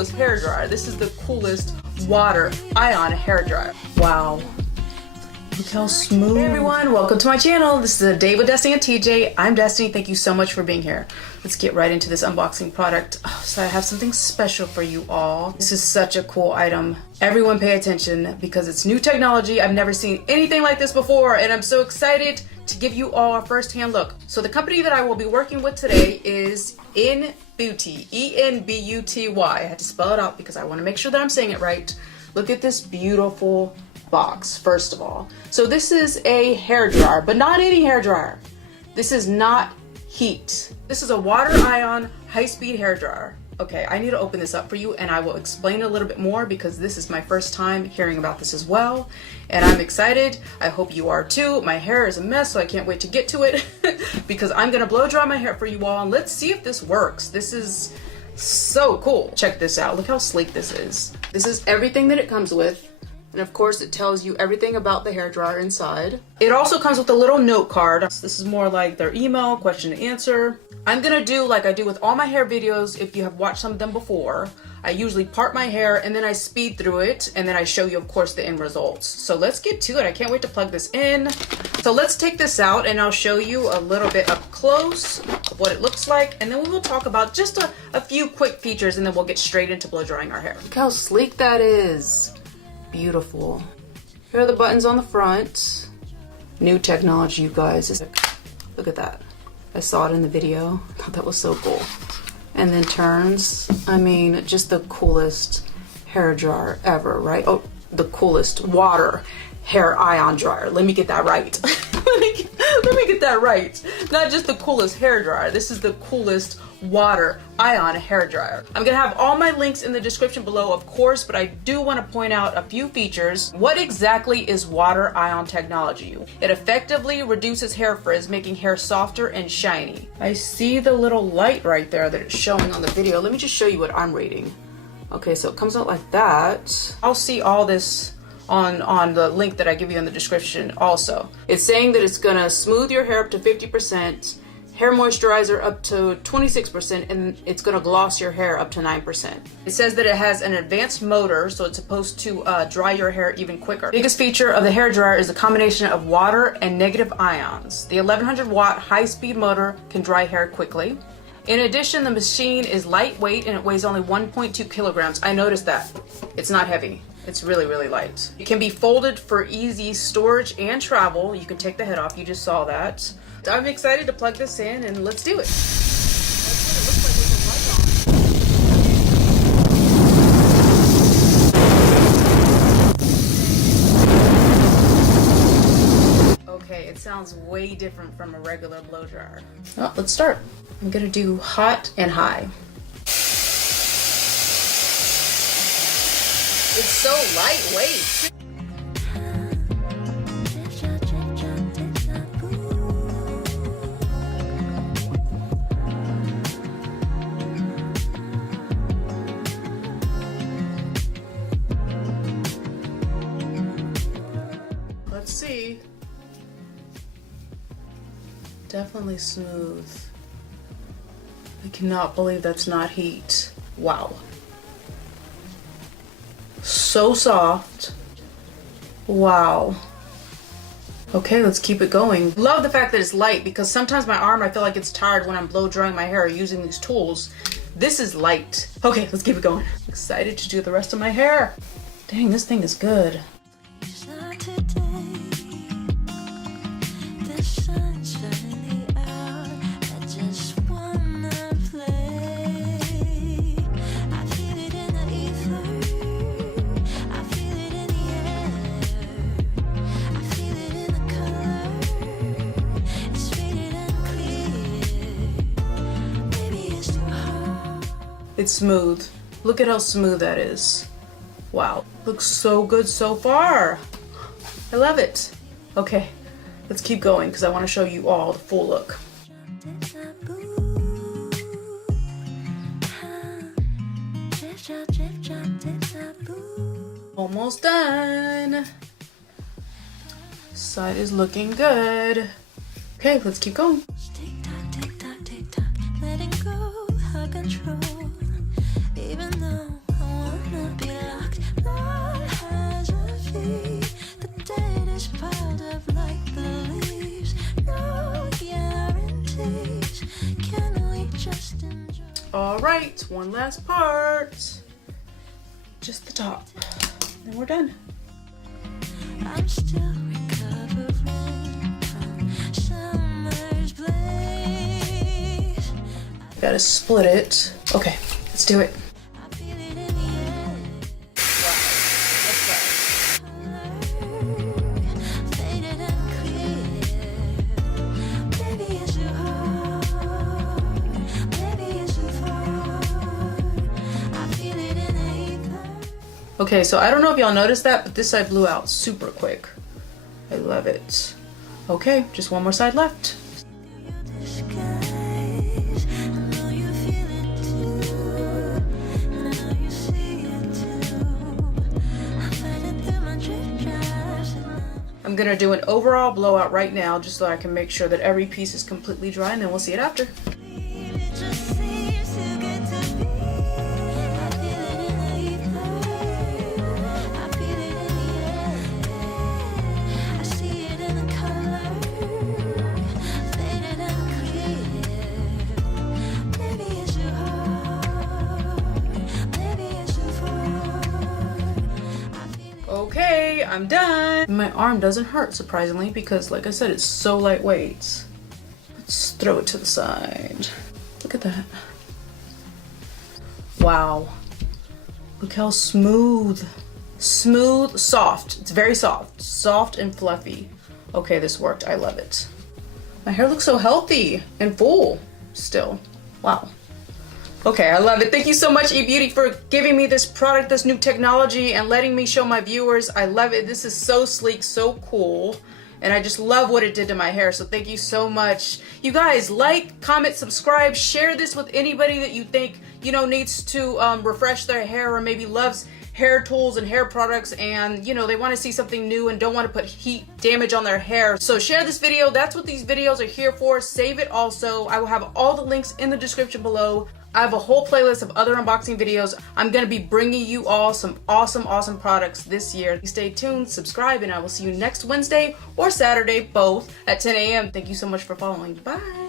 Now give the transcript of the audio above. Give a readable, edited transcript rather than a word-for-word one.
coolest hair dryer. This is the coolest water-ion hair dryer. Wow. Look how smooth. Hey everyone, welcome to my channel. This is a day with Destiny and TJ. I'm Destiny. Thank you so much for being here. Let's get right into this unboxing product. Oh, so I have something special for you all. This is such a cool item. Everyone pay attention because it's new technology. I've never seen anything like this before, and I'm so excited to give you all a first-hand look. So the company that I will be working with today is Enbuty, E-N-B-U-T-Y. I had to spell it out because I want to make sure that I'm saying it right. Look at this beautiful box, first of all. So this is a hair dryer, but not any hair dryer. This is not heat. This is a water-ion high-speed hair dryer. Okay, I need to open this up for you and I will explain a little bit more because this is my first time hearing about this as well. And I'm excited. I hope you are too. My hair is a mess, so I can't wait to get to it because I'm gonna blow dry my hair for you all and let's see if this works. This is so cool. Check this out. Look how sleek this is. This is everything that it comes with. And of course it tells you everything about the hair dryer inside. It also comes with a little note card. This is more like their email, question and answer. I'm gonna do like I do with all my hair videos. If you have watched some of them before, I usually part my hair and then I speed through it and then I show you of course the end results. So let's get to it. I can't wait to plug this in. So let's take this out and I'll show you a little bit up close of what it looks like, and then we will talk about just a few quick features and then we'll get straight into blow drying our hair. Look how sleek that is. Beautiful. Here are the buttons on the front. New technology, you guys. Look at that. I saw it in the video. I thought that was so cool. And then turns. I mean, just the coolest hair dryer ever, right? Oh, the coolest water hair ion dryer. Let me get that right. Let me get that right. Not just the coolest hair dryer. This is the coolest water ion hair dryer. I'm gonna have all my links in the description below, of course, but I do want to point out a few features. What exactly is water ion technology? It effectively reduces hair frizz, making hair softer and shiny. I see the little light right there that it's showing on the video. Let me just show you what I'm reading. Okay, so it comes out like that. I'll see all this on the link that I give you in the description also. It's saying that it's gonna smooth your hair up to 50%, hair moisturizer up to 26%, and it's gonna gloss your hair up to 9%. It says that it has an advanced motor, so it's supposed to dry your hair even quicker. Biggest feature of the hair dryer is a combination of water and negative ions. The 1100 watt high-speed motor can dry hair quickly. In addition, the machine is lightweight and it weighs only 1.2 kilograms. I noticed that. It's not heavy. It's really, really light. It can be folded for easy storage and travel. You can take the head off. You just saw that. I'm excited to plug this in and let's do it. That's what it looks like with the light on. Okay, it sounds way different from a regular blow dryer. Well, let's start. I'm gonna do hot and high. It's so lightweight. Let's see. Definitely smooth. I cannot believe that's not heat. Wow. So soft. Wow. Okay, let's keep it going. Love the fact that it's light because sometimes my arm, I feel like it's tired when I'm blow drying my hair using these tools. This is light. Okay, let's keep it going. Excited to do the rest of my hair. Dang, this thing is good. It's smooth. Look at how smooth that is. Wow, looks so good so far. I love it. Okay, let's keep going because I want to show you all the full look. Almost done. Side is looking good. Okay, let's keep going. Letting go, I control. Even though All right, one last part. Just the top. Then we're done. I'm still recovering from summer's blaze. Gotta split it. Okay, let's do it. Okay, so I don't know if y'all noticed that, but this side blew out super quick. I love it. Okay, just one more side left. I'm gonna do an overall blowout right now just so I can make sure that every piece is completely dry, and then we'll see it after. Okay, I'm done. My arm doesn't hurt, surprisingly, because like I said, it's so lightweight. Let's throw it to the side. Look at that. Wow. Look how smooth. Smooth, soft. It's very soft. Soft and fluffy. Okay, this worked. I love it. My hair looks so healthy and full still. Wow. Okay, I love it. Thank you so much, Enbuty, for giving me this product, this new technology, and letting me show my viewers. I love it. This is so sleek, so cool, and I just love what it did to my hair, so thank you so much. You guys, like, comment, subscribe, share this with anybody that you think, you know, needs to refresh their hair or maybe loves hair tools and hair products, and you know, they want to see something new and don't want to put heat damage on their hair. So share this video. That's what these videos are here for. Save it also. I will have all the links in the description below. I have a whole playlist of other unboxing videos. I'm going to be bringing you all some awesome products this year. Stay tuned, subscribe, and I will see you next Wednesday or Saturday, both at 10 a.m. Thank you so much for following. Bye.